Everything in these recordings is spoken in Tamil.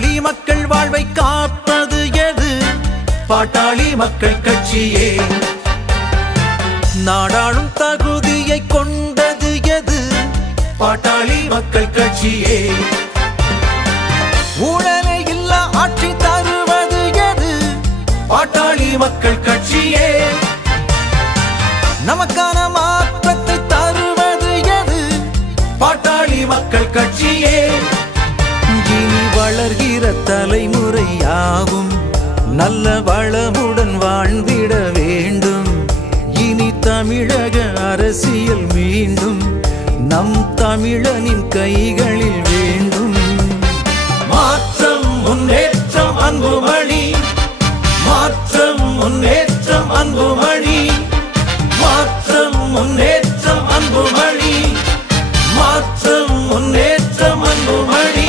பாட்டாளி மக்கள் வாழ்வை காப்பது எது? பாட்டாளி மக்கள் கட்சியே. நாடாளும் தகுதியை கொண்டது எது? பாட்டாளி மக்கள் கட்சியே. ஊழலே இல்ல ஆட்சி தருவது எது? பாட்டாளி மக்கள் கட்சியே. நமக்கான மாற்றத்தை தருவது எது? பாட்டாளி மக்கள் கட்சியே. இனி வளர்கிற தலைமுறையாகும் நல்ல வளமுடன் வாழ்ந்திட வேண்டும். இனி தமிழக அரசியல் மீண்டும் நம் தமிழனின் கைகளில் வேண்டும். மாற்றம் முன்னேற்றம் அன்புமணி, மாற்றம் முன்னேற்றம் அன்புமணி, மாற்றம் முன்னேற்றம் அன்புமணி, மாற்றம் முன்னேற்றம் அன்புமணி.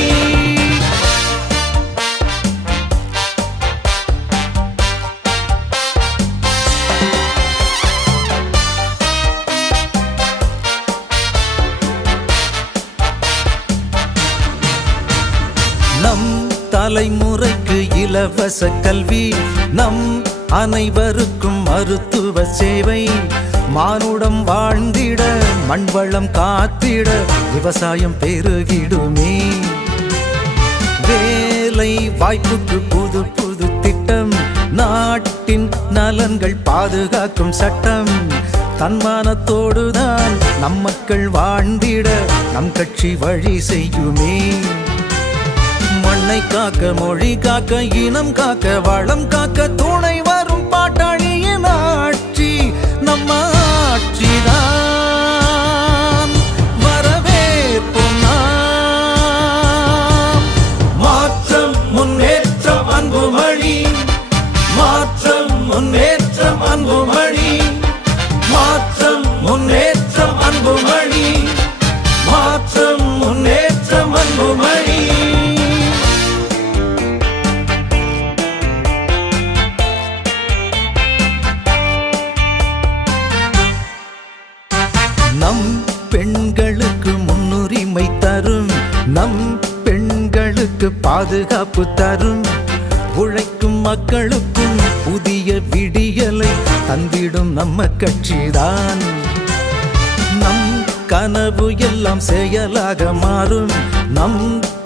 நம் தலைமுறைக்கு இலவச கல்வி, நம் அனைவருக்கும் மருத்துவ சேவை, மானுடம் வாழ்ந்திட மண்வளம் காத்திட விவசாயம் பெருகிடுமே. வேலை வாய்ப்புக்கு புது புது திட்டம், நாட்டின் நலன்கள் பாதுகாக்கும் சட்டம், தன்மானத்தோடுதான் நம் மக்கள் வாழ்ந்திட நம் கட்சி வழி செய்யுமே. மண்ணை காக்க, மொழி காக்க, இனம் காக்க, வளம் காக்க துணை வரும் பாட்டாளியின் ஆட்சி நம்ம ஆட்சிதான். வரவேற்போம் நாம். மாற்றம் முன்னேற்றம் அன்புமணி, மாற்றம் முன்னேற்றம் அன்புமணி, மாற்றம் முன்னேற்றம் அன்புமணி, மாற்றம் முன்னேற்றம் அன்புமணி. நம் பெண்களுக்கு முன்னுரிமை தரும், நம் பெண்களுக்கு பாதுகாப்பு தரும், உழைக்கும் மக்களுக்கும் புதிய விடியலை தந்திடும் நம்ம கட்சிதான். நம் கனவு எல்லாம் செயலாக மாறும், நம்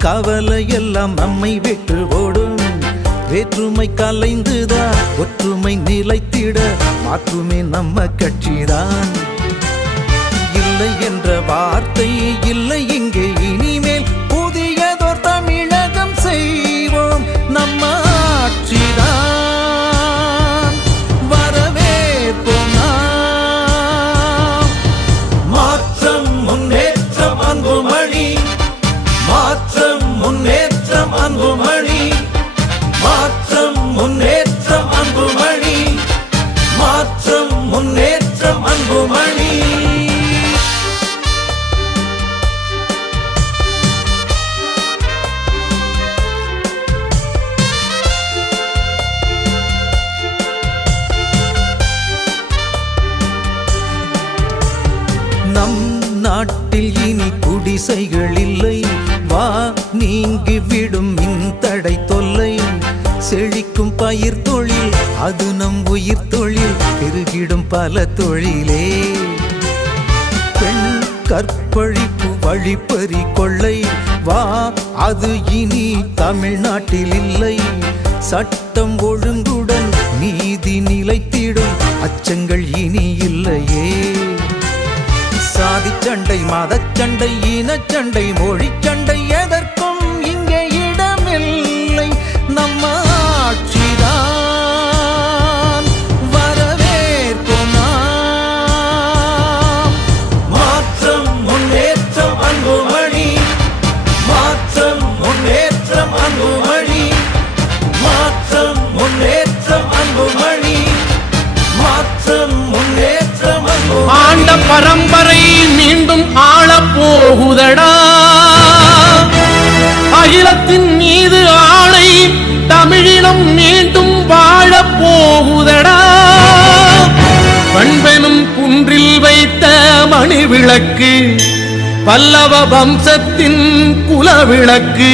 கவலை எல்லாம் நம்மை விட்டு ஓடும். வேற்றுமை கலைந்துதான் ஒற்றுமை நிலைத்திட மாற்றுமே நம்ம கட்சிதான். இல்லை என்ற வார்த்தை இல்லை இங்கே இனிமேல், புதியதோர் தமிழகம் செய்வோம் நம்ம ஆட்சிதான். வரவேற்போம் நாம். மாற்றம் முன்னேற்றம் அன்புமணி, மாற்றம் முன்னேற்றம் அன்புமணி, மாற்றம் முன்னேற்றம் அன்புமணி, மாற்றம் முன்னேற்றம் அன்புமணி. நம் நாட்டில் இனி குடிசைகள் இல்லை, வா நீங்கி விடும் மின்தடை தொல்லை. செழிக்கும் பயிர் தொழில் அது நம் உயிர் தொழில், பெருகிடும் பல தொழிலே. பெண் கற்பழிப்பு வழிப்பறி கொள்ளை, வா அது இனி தமிழ்நாட்டில் இல்லை. சட்டம் ஒழுங்குடன் நீதி நிலைத்திடும், அச்சங்கள் இனி இல்லையே. சாதி சண்டை, மதச்சண்டை, இனச்சண்டை, மொழிச்சண்டை எதற்கும் இங்கே இடமில்லை நம்ம ஆட்சிதான். வரவேற்போம் நாம். மாற்றம் முன்னேற்றம் அன்புமணி, மாற்றம் முன்னேற்றம் அன்புமணி, மாற்றம் முன்னேற்றம் அன்புமணி, மாற்றம் முன்னேற்றம் அன்புமணி. ஆண்ட பரம்பரை மீண்டும் ஆள போகுதடா, அகிலத்தின் மீது ஆணை தமிழினம் மீண்டும் வாழ போகுதடா. பண்பெனும் குன்றில் வைத்த மணி விளக்கு, பல்லவ வம்சத்தின் குலவிளக்கு,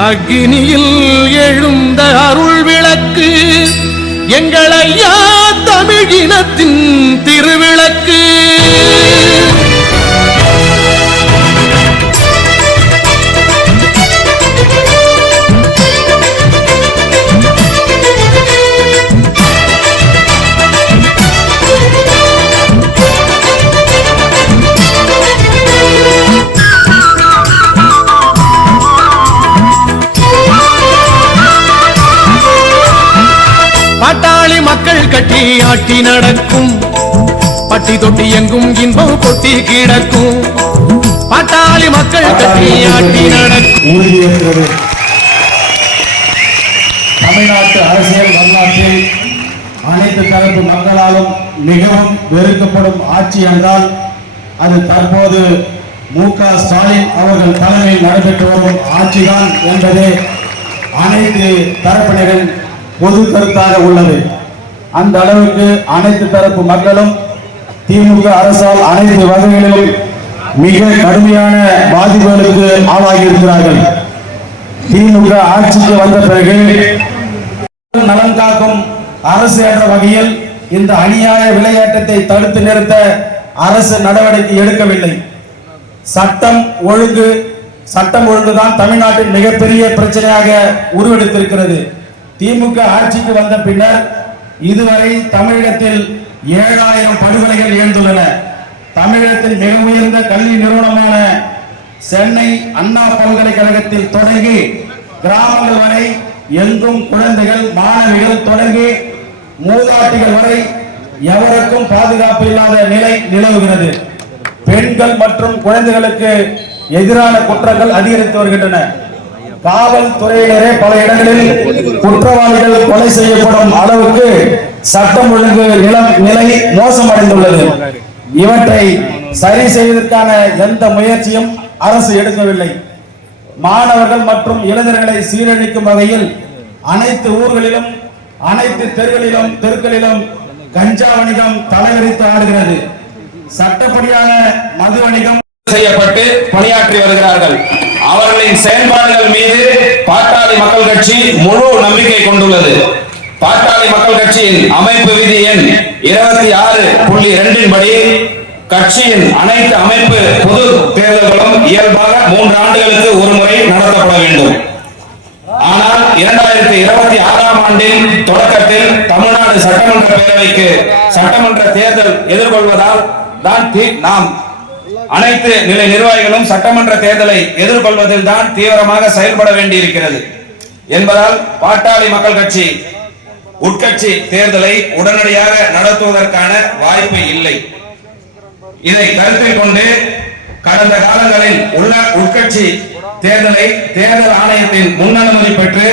அக்னியில் எழுந்த அருள் விளக்கு எங்கள் ஐயா தமிழினத்தின் திருவிளக்கு. பாட்டாளி மக்கள் கட்டி ஆட்டி நடக்கும், பட்டி தொட்டி எங்கும் இன்பம் கொட்டி கிடக்கும். பாட்டாளி மக்கள் கட்டி ஆட்டி நடக்கும். தமிழ்நாட்டு அரசியல் வரலாற்றில் அனைத்து தரப்பு மக்களாலும் மிகவும் வெறுக்கப்படும் ஆட்சி என்றால் அது தற்போது மு.க.ஸ்டாலின் அவர்கள் தலைமையில் நடைபெற்று வரும் ஆட்சிதான் என்பதே அனைத்து தரப்பினரின் பொது கருத்தாக உள்ளது. அந்த அளவுக்கு அனைத்து தரப்பு மக்களும் திமுக அரசால் அனைத்து வகைகளிலும் மிக கடுமையான பாதிப்புகளுக்கு ஆளாகி இருக்கிறார்கள். திமுக ஆட்சிக்கு வந்த பிறகு நலன் காக்கும் அரசு என்ற வகையில் இந்த அநியாய விளையாட்டத்தை தடுத்து நிறுத்த அரசு நடவடிக்கை எடுக்கவில்லை. சட்டம் ஒழுங்கு தான் தமிழ்நாட்டின் மிகப்பெரிய பிரச்சனையாக உருவெடுத்திருக்கிறது. திமுக ஆட்சிக்கு வந்த பின்னர் இதுவரை தமிழகத்தில் 7000 படுகொலைகள் நிகழ்ந்துள்ளன. தமிழகத்தில் மிக உயர்ந்த கல்வி நிறுவனமான சென்னை அண்ணா பல்கலைக்கழகத்தில் தொடங்கி கிராமங்கள் வரை எங்கும் குழந்தைகள் மாணவிகள் தொடங்கி மூதாட்டிகள் வரை எவருக்கும் பாதுகாப்பு இல்லாத நிலை நிலவுகிறது. பெண்கள் மற்றும் குழந்தைகளுக்கு எதிரான குற்றங்கள் அதிகரித்து வருகின்றன. காவல்துறையினரே பல இடங்களில் குற்றவாளிகள் கொலை செய்யப்படும் அளவுக்கு சட்டம் ஒழுங்கு நிலை மோசமடைந்துள்ளது. இவற்றை சரி செய்வதற்கான எந்த முயற்சியும் அரசு எடுக்கவில்லை. மாணவர்கள் மற்றும் இளைஞர்களை சீரழிக்கும் வகையில் அனைத்து ஊர்களிலும் அனைத்து தெருக்களிலும் கஞ்சா வணிகம் தலைவிரித்து ஆடுகிறது. சட்டப்படியான மது வணிகம் செய்யப்பட்டு பணியாற்றி வருகிறார்கள். அவர்களின் செயல்பாடுகள் மீது பாட்டாளி மக்கள் கட்சி முழு நம்பிக்கை கொண்டுள்ளது. பாட்டாளி மக்கள் கட்சியின் அமைப்பு விதி எண் 26.2 படி கட்சியின் அனைத்து அமைப்பு பொது தேர்தல்களும் இயல்பாக 3 ஆண்டுகளுக்கு ஒரு முறை நடத்தப்பட வேண்டும். ஆனால் 2026ஆம் ஆண்டின் தொடக்கத்தில் தமிழ்நாடு சட்டமன்ற பேரவைக்கு சட்டமன்ற தேர்தல் எதிர்கொள்வதால் தான் நாம் அனைத்து நிலை நிர்வாகிகளும் சட்டமன்ற தேர்தலை எதிர்கொள்வதில் தான் தீவிரமாக செயல்பட வேண்டியிருக்கிறது என்பதால் பாட்டாளி மக்கள் கட்சி உட்கட்சி தேர்தலை உடனடியாக நடத்துவதற்கான வாய்ப்பு இல்லை. இதை கருத்தில் கொண்டு கடந்த காலங்களில் உள்ள உட்கட்சி தேர்தலை தேர்தல் ஆணையத்தின் முன்னனுமதி பெற்று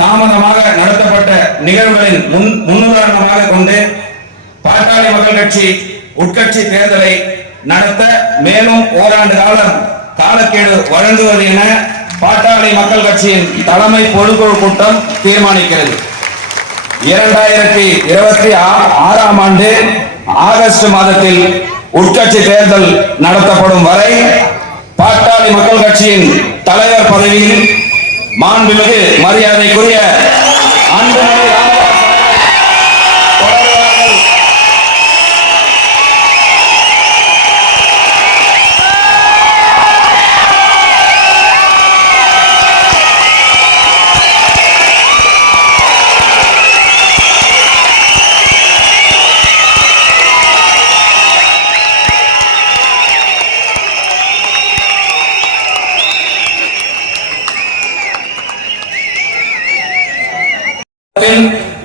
தாமதமாக நடத்தப்பட்ட நிகழ்வுகளின் முன்னுதாரணமாக கொண்டு பாட்டாளி மக்கள் கட்சி உட்கட்சி தேர்தலை நடத்த மேலும் ஓராண்டு காலம் காலக்கெடு வழங்குவது என பாட்டாளி மக்கள் கட்சியின் தலைமை பொதுக்குழு கூட்டம் தீர்மானிக்கிறது. 2026ஆம் ஆண்டு ஆகஸ்ட் மாதத்தில் உட்கட்சி தேர்தல் நடத்தப்படும் வரை பாட்டாளி மக்கள் கட்சியின் தலைவர் பதவியில் மாண்புமிகு மரியாதைக்குரிய அன்புமணி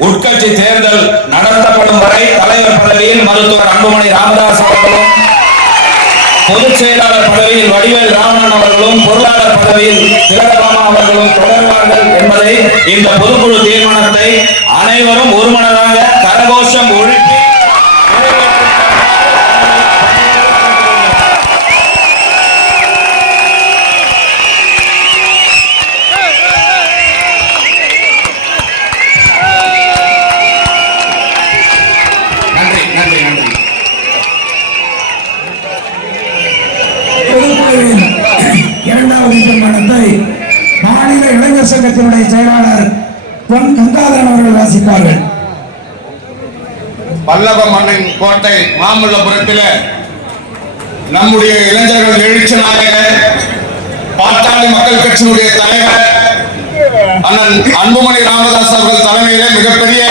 உட்கட்சி தேர்தல் நடத்தப்படும் வரை தலைவர் பதவியில் மருத்துவர் அன்புமணி ராமதாஸ் அவர்களும், பொதுச் செயலாளர் பதவியில் வடிவேல் ராமன் அவர்களும், பொருளாளர் பதவியில் திலகபாமா அவர்களும் தொடர்வார்கள் என்பதை இந்த பொதுக்குழு தீர்மானத்தை அனைவரும் ஒருமனதாக கரகோஷம் ஒழுக்கி இரண்டாவது தீர்மானத்தை மாநில இளைஞர் சங்கத்தினுடைய செயலாளர் பொன் கங்காதரன் அவர்கள் வாசிப்பார்கள். பல்லவ மன்னன் கோட்டை மாமல்லபுரத்தில் நம்முடைய இளைஞர்கள் எழுச்சி நாயகர் பாட்டாளி மக்கள் கட்சியினுடைய தலைவர் அண்ணன் அன்புமணி ராமதாஸ் அவர்கள் தலைமையிலே மிகப்பெரிய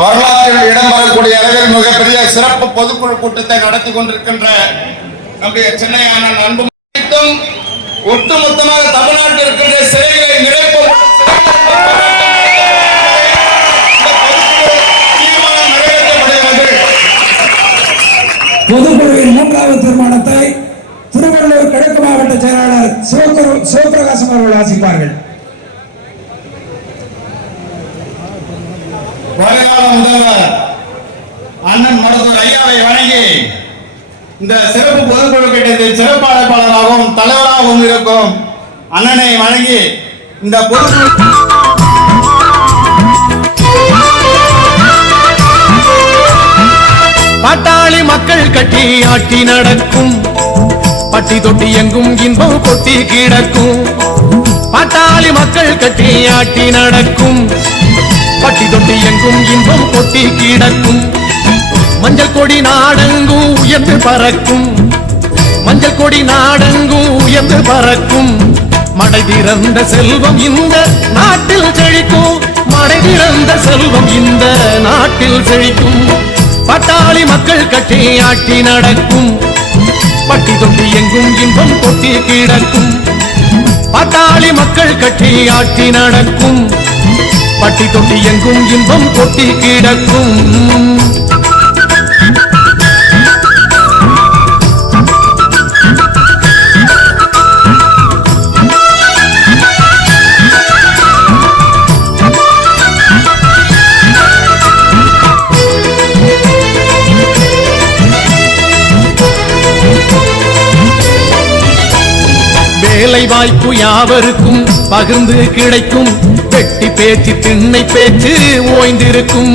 வரலாற்றில் இடம்பெறக்கூடிய அளவில் மிகப்பெரிய சிறப்பு பொதுக்குழு கூட்டத்தை நடத்தி கொண்டிருக்கின்ற நம்முடைய சென்னை அண்ணன் அன்புமணி ஒட்டுமொத்தமாக தமிழ்நாட்டில் இருக்கின்ற சிறைகளை நிரப்பும் பொதுக்குழுவின் 3வது தீர்மானத்தை திருவள்ளூர் கிழக்கு மாவட்ட செயலாளர் சிவபிரகாசம் அவர்கள் வாசிப்பார்கள். வருங்கால முதல்வர் அண்ணன் மருத்துவர் ஐயாவை வணங்கி இந்த சிறப்பு பொதுக்குழு கூட்டத்தில் சிறப்பு அழைப்பாளராகவும் தலைவராகவும் இருக்கும் அண்ணனை வணங்கி இந்த பொதுக்குழு பாட்டாளி மக்கள் கட்டி ஆட்டி நடக்கும் பட்டி தொட்டி எங்கும் இன்பம் கொட்டி கிடக்கும். பாட்டாளி மக்கள் கட்டி ஆட்டி நடக்கும் பட்டி தொட்டி எங்கும் இன்பம் கொட்டி கிடக்கும். மஞ்சள் கொடி நாடெங்கும் உயர்ந்து பறக்கும். மஞ்சள் கொடி நாடெங்கும் உயர்ந்து பறக்கும். மடை திறந்த செல்வம் இந்த நாட்டில் செழிக்கும். மடை திறந்த செல்வம் இந்த நாட்டில் செழிக்கும். பாட்டாளி மக்கள் கட்டி ஆட்டி நடக்கும் பட்டி தொட்டி எங்கும் இன்பம் கொட்டி கிடக்கும். பாட்டாளி மக்கள் கட்டி ஆட்டி நடக்கும் பட்டி தொட்டி எங்கும் இன்பம் கொட்டி கிடக்கும். வேலை வாய்ப்பு யாவருக்கும் பகிர்ந்து கிடைக்கும். வெட்டி பேச்சு திண்ணை பேச்சு ஓய்ந்திருக்கும்.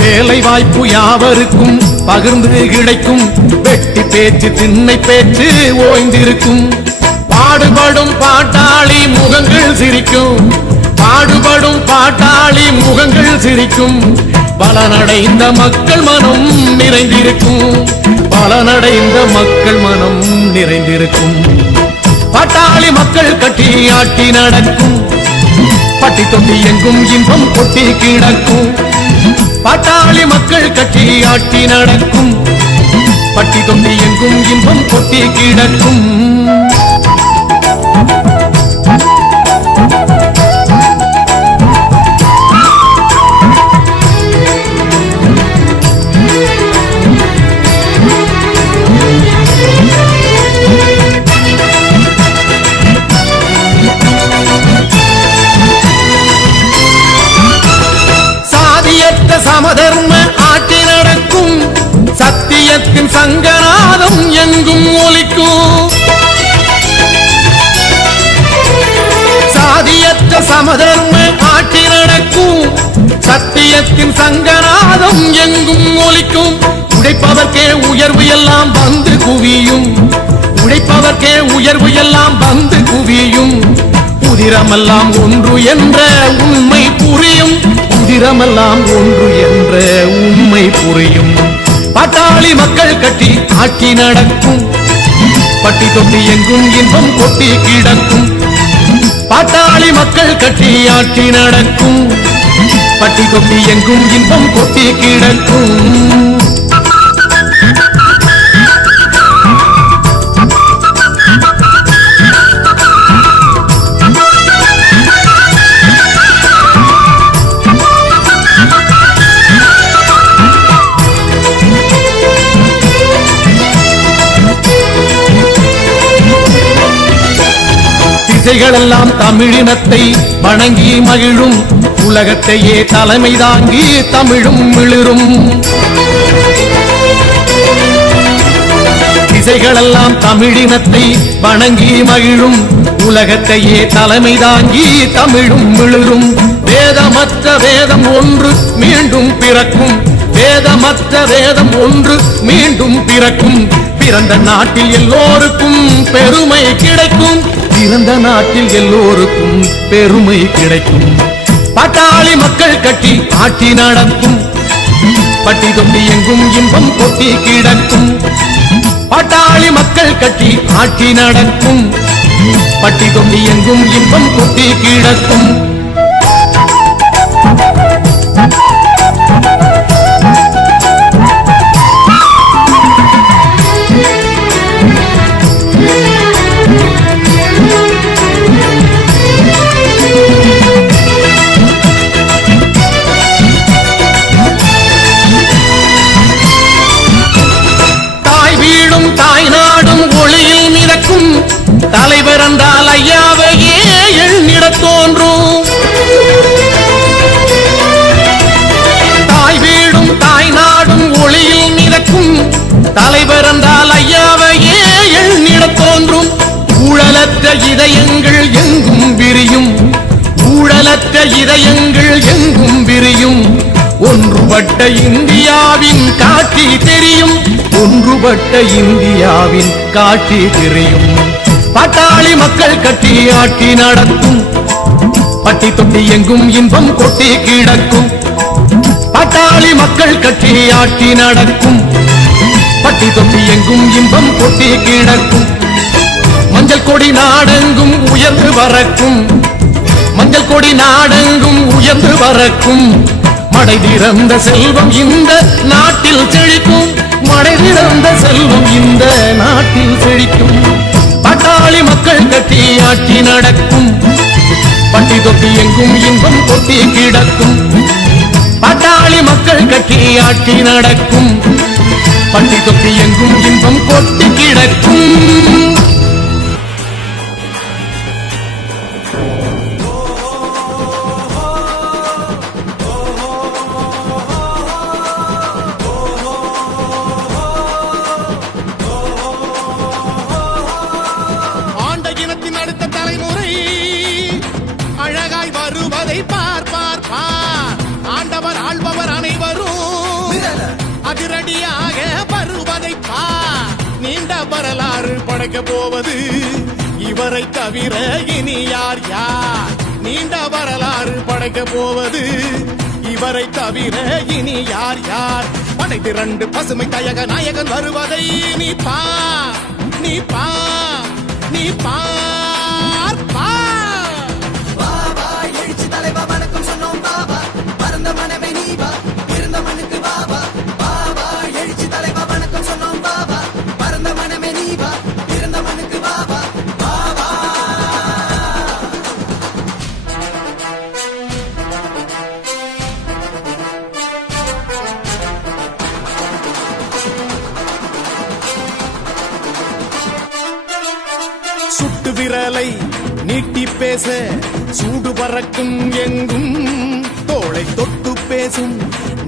வேலை வாய்ப்பு யாவருக்கும் பகிர்ந்து கிடைக்கும். வெட்டி பேச்சு திண்ணை பேச்சு ஓய்ந்திருக்கும். பாடுபடும் பாட்டாளி முகங்கள் சிரிக்கும். பாடுபடும் பாட்டாளி முகங்கள் சிரிக்கும். பலனடைந்த மக்கள் மனம் நிறைந்திருக்கும். பலனடைந்த மக்கள் மனம் நிறைந்திருக்கும். பாட்டாளி மக்கள் கட்டி ஆட்டி நடக்கும் பட்டி தொட்டி எங்கும் இன்பம் கொட்டி கிடக்கும். பாட்டாளி மக்கள் கட்டி ஆட்டி நடக்கும் பட்டி தொட்டி எங்கும் இன்பம் கொட்டி கிடக்கும். சமதர்ம ஆட்சி நடக்கும். சத்தியத்தின் சங்கநாதம் எங்கும் ஒலிக்கும். சாதியற்ற சமதர்ம ஆட்சி நடக்கும். சத்தியத்தின் சங்கநாதம் எங்கும் ஒலிக்கும். உழைப்பவர்க்கே உயர்வு எல்லாம் வந்து குவியும். உழைப்பவர்க்கே உயர்வு எல்லாம் வந்து குவியும். உதிரமெல்லாம் ஒன்று என்ற உண்மை புரியும். உதிரமெல்லாம் ஒன்று என்ற உண்மை புரியும். பாட்டாளி மக்கள் கட்டி ஆட்சி நடக்கும் பட்டி தொட்டி எங்கும் இன்பம் கொட்டி கிடக்கும். பாட்டாளி மக்கள் கட்டி ஆட்சி நடக்கும் பட்டி தொட்டி எங்கும் இன்பம் கொட்டி கிடக்கும். திசைகளெல்லாம் தமிழினத்தை வணங்கி மகிழும். உலகத்தையே தலைமை தாங்கி தமிழும் மிளிரும். திசைகளெல்லாம் தமிழினத்தை வணங்கி மகிழும். உலகத்தையே தலைமை தாங்கி தமிழும் மிளிரும். வேதமற்ற வேதம் ஒன்று மீண்டும் பிறக்கும். வேதமற்ற வேதம் ஒன்று மீண்டும் பிறக்கும். பிறந்த நாட்டில் எல்லோருக்கும் பெருமை கிடைக்கும். பிறந்த நாட்டில் எல்லோருக்கும் பெருமை கிடைக்கும். பாட்டாளி மக்கள் கட்சி ஆட்சி நடக்கும். பட்டி தொட்டி எங்கும் இன்பம் கொட்டி கிடக்கும். பாட்டாளி மக்கள் கட்சி ஆட்சி நடக்கும். பட்டி தொட்டி எங்கும் இன்பம் கொட்டி கிடக்கும். தலைவர் என்றால் ஐயாவையே எண்ணிட தோன்றும். தாய் வீடும் தாய் நாடும் ஒளியில் மிதக்கும். தலைவர் என்றால் ஐயாவையே எண்ணிட தோன்றும். ஊழலற்ற இதயங்கள் எங்கும் விரியும். ஊழலற்ற இதயங்கள் எங்கும் விரியும். ஒன்றுபட்ட இந்தியாவின் காட்சி தெரியும். ஒன்றுபட்ட இந்தியாவின் காட்சி தெரியும். பாட்டாளி மக்கள் கட்சி ஆட்சி நடக்கும். பட்டி தொட்டி எங்கும் இன்பம் கொட்டி கிடக்கும். பாட்டாளி மக்கள் கட்சி ஆட்சி நடக்கும். பட்டி தொட்டி எங்கும் இன்பம் கொட்டி கிடக்கும். மஞ்சள் கொடி நாடெங்கும் உயர்ந்து வரக்கும். மஞ்சள் கொடி நாடெங்கும் உயர்ந்து வரக்கும். மடை திறந்த செல்வம் இந்த நாட்டில் செழிக்கும். மடை திறந்த செல்வம் இந்த நாட்டில் செழிக்கும். பாட்டாளி மக்கள் கட்சி ஆட்சி நடக்கும். பட்டி தொட்டி எங்கும் இன்பம் கொட்டி கிடக்கும். பாட்டாளி மக்கள் கட்சி ஆட்சி நடக்கும். பட்டி தொட்டி எங்கும் இன்பம் கொட்டி கிடக்கும். படைக்க போவது இவரை தவிர இனி யார் யார்? நீண்ட வரலாறு படைக்க போவது இவரை தவிர இனி யார் யார்? படை திரண்டு பசுமை தயக நாயகன் வருவதை நீ பார், நீ பார், நீ பார், பார். பாபா எழுச்சி தலைவா வணக்கம் சொன்னோம் பாபா. பறந்த மனமே நீ வா, இருந்த மண்ணுக்கு பாபா. பாபா எழுச்சி தலைவா வணக்கம் சொன்னோம் பாபா. பறந்த மனமே நீ வா, இருந்த மண்ணுக்கு பாபா. பாபா சுட்டு விரலை நீட்டி பேச சூடு பறக்கும் எங்கும். தோளை தொட்டு பேசும்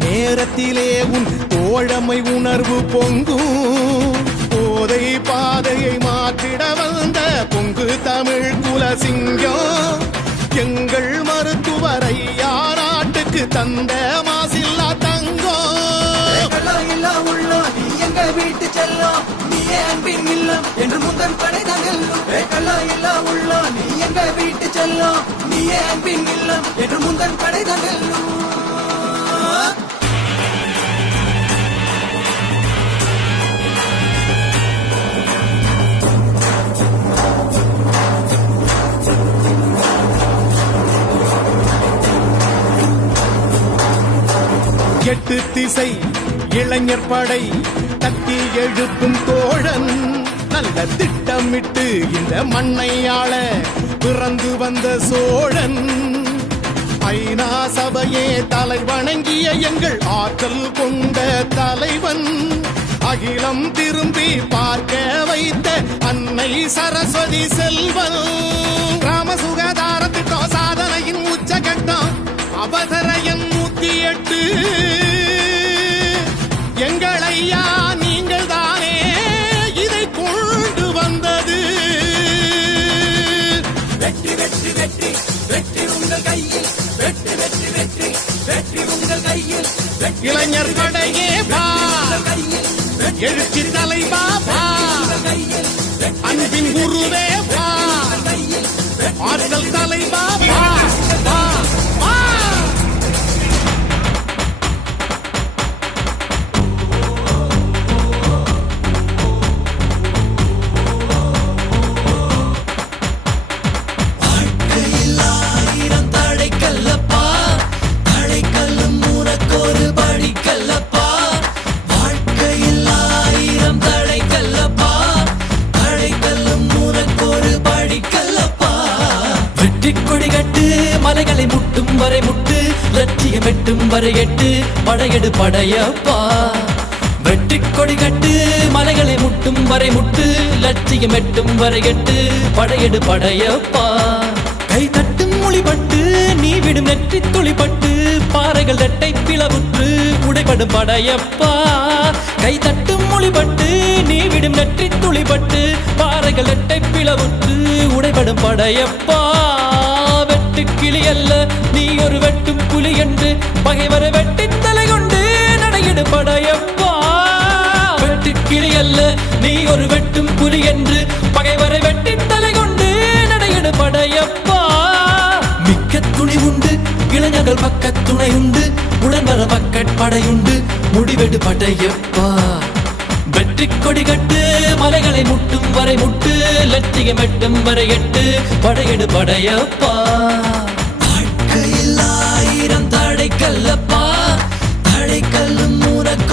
நேரத்திலே உன் தோழமை உணர்வு பொங்கும். போதை பாதையை மாற்றிட வந்த பொங்கு தமிழ் குலசிங்கம். எங்கள் மருத்துவரை நாட்டுக்கு தந்த மாசில்லா தங்கம். இல்லா உள்ளோ நீ எங்க வீட்டு செல்லும். நீயே அன்பின் இல்லம் என்று முந்தன் படைதான் வெல்லும். இல்லா உள்ளோ நீ எங்க வீட்டு செல்லும். நீயே அன்பின் இல்லம் என்று முந்தன் படைதான் வெல்லும். எட்டு திசை இளைஞர் படை தட்டி எழுப்பும் தோழன். நல்ல திட்டமிட்டு இந்த மண்ணை ஆள பிறந்து வந்த சோழன். ஐநா சபையே தலை வணங்கிய எங்கள் ஆற்றல் கொண்ட தலைவன். அகிலம் திரும்பி பார்க்க வைத்த அன்னை சரஸ்வதி செல்வன். கிராம சுகாதார திட்டம் சாதனையின் உச்சகட்டம். அவசரையன் 108 எங்கள் ஐயா நீங்கள் தானே இதை கொண்டு வந்தது. வெற்றி வெற்றி வெற்றி வெற்றி உங்கள் கையில். வெற்றி வெற்றி வெற்றி வெற்றி உங்கள் கையில். இளைஞர் இளைஞர் படையே வா, எழுச்சி தலைவா வா, அன்பின் குருவே வா, ஆற்றல் தலைவா வா, வா, வா. தடைக்கல்லப்பா, தடைக்கல்லும் உனக்கொரு படிக்கல்லப்பா. வாழ்க்கையில் 1000 தடைக்கல்லப்பா, தடைக்கல்லும் உனக்கொரு படிக்கல்லப்பா. வெற்றி கொடி கட்டு, மலைகளை முட்டும் வரை முட்டு, லட்சியம் எட்டும் வரை எட்டு, படையெடு படையப்பா. வெற்றி கொடி கட்டு, மலைகளை முட்டும் வரை முட்டு, லட்சியம் எட்டும் வரை எட்டு, படையெடு படையப்பா. கை தட்டும் மொழிபட்டு, நீ விடும் நெற்றி துளிப்பட்டு, பாறைகள் ரெட்டை பிளவுற்று உடைபடும் படையப்பா. கை தட்டும் மொழிபட்டு, நீ விடும் நெற்றி துளிப்பட்டு, பாறைகள் ரெட்டை பிளவுற்று உடைபடும் படையப்பா. வெட்டு கிளி அல்ல நீ ஒரு வெட்டும் புலி என்று, பகைவரை வெட்டி தலை கொண்டு நடையிடு படையப்பா. வெட்டு கிளி அல்ல நீ ஒரு வெட்டும் புலி என்று, பகைவரை வெட்டி தலை கொண்டு நடையிடு படையப்பா. மிக்க துணி உண்டு, இளைஞர்கள் பக்கத் துணை உண்டு, உடன்வர பக்கட் படையுண்டு, முடிவெடு படையப்பா. வெற்றி கொடி கட்டு, மலைகளை முட்டும் வரை முட்டு, லட்சியம் எட்டும் வரை எட்டு, படையெடு படையப்பா. வாழ்க்கையில் 1000 தடைக்கல்லப்பா, தடைக்கல்லும் உனக்கு